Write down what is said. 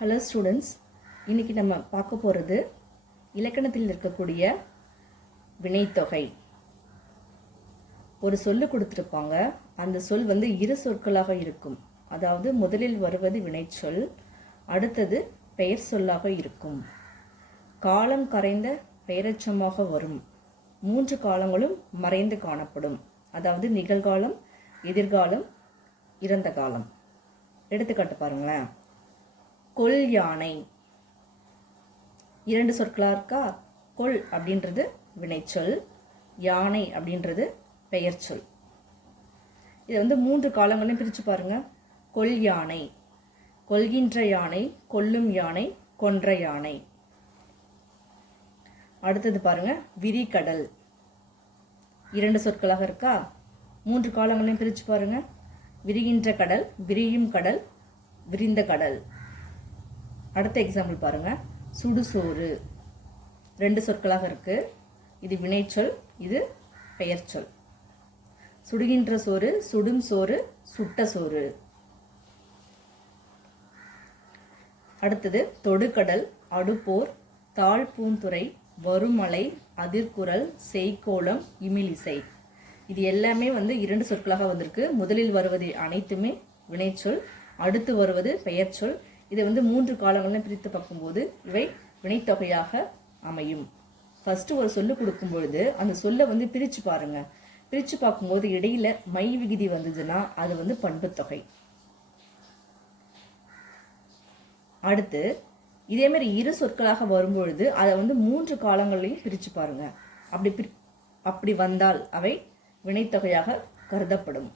Hello students இன்னைக்கு நம்ம பார்க்க போகிறது இலக்கணத்தில் இருக்கக்கூடிய வினைத்தொகை. ஒரு சொல்லு கொடுத்துருப்பாங்க. அந்த சொல் வந்து இரு சொற்களாக இருக்கும். அதாவது முதலில் வருவது வினைச்சொல் அடுத்தது பெயர் சொல்லாக இருக்கும். காலம் கரைந்த பெயரச்சமாக வரும். மூன்று காலங்களும் மறைந்து காணப்படும். அதாவது நிகழ்காலம் எதிர்காலம் இறந்த காலம். எடுத்துக்காட்டு பாருங்களேன். கொல் யானை. இரண்டு சொற்களாக இருக்கா? கொல் அப்படின்றது வினைச்சொல் யானை அப்படின்றது பெயர் சொல் இதை வந்து மூன்று காலங்களையும் பிரித்து பாருங்க. கொல் யானை கொல்கின்ற யானை கொல்லும் யானை கொன்ற யானை. அடுத்தது பாருங்க விரிகடல். இரண்டு சொற்களாக இருக்கா? மூன்று காலங்களையும் பிரித்து பாருங்க. விரிகின்ற கடல் விரியும் கடல் விரிந்த கடல். அடுத்த எக்ஸாம்பிள் பாருங்கள் சுடுசோறு ரெண்டு சொற்களாக இருக்குது இது வினைச்சொல் இது பெயர்ச்சொல். சுடுகின்ற சோறு சுடும் சோறு சுட்ட சோறு. அடுத்தது தொடுகடல் அடுப்போர் தாழ் பூந்துறை வருமலை அதிர்குரல் செய்கோளம் இமிலிசை. இது எல்லாமே வந்து இரண்டு சொற்களாக வந்திருக்கு. முதலில் வருவது அனைத்துமே வினைச்சொல் அடுத்து வருவது பெயர்ச்சொல் சொல் இதை வந்து மூன்று காலங்களில் பிரித்து பார்க்கும்போது இவை வினைத்தொகையாக அமையும். ஃபஸ்ட்டு ஒரு சொல்லு கொடுக்கும் பொழுது அந்த சொல்லை வந்து பிரித்து பாருங்க. பிரித்து பார்க்கும்போது இடையில மை விகுதி வந்ததுன்னா அது வந்து பண்புத்தொகை அடுத்து இதே மாதிரி இரு சொற்களாக வரும்பொழுது அதை வந்து மூன்று காலங்களையும் பிரித்து பாருங்க. அப்படி பிரி அப்படி வந்தால் அவை வினைத்தொகையாக கருதப்படும்.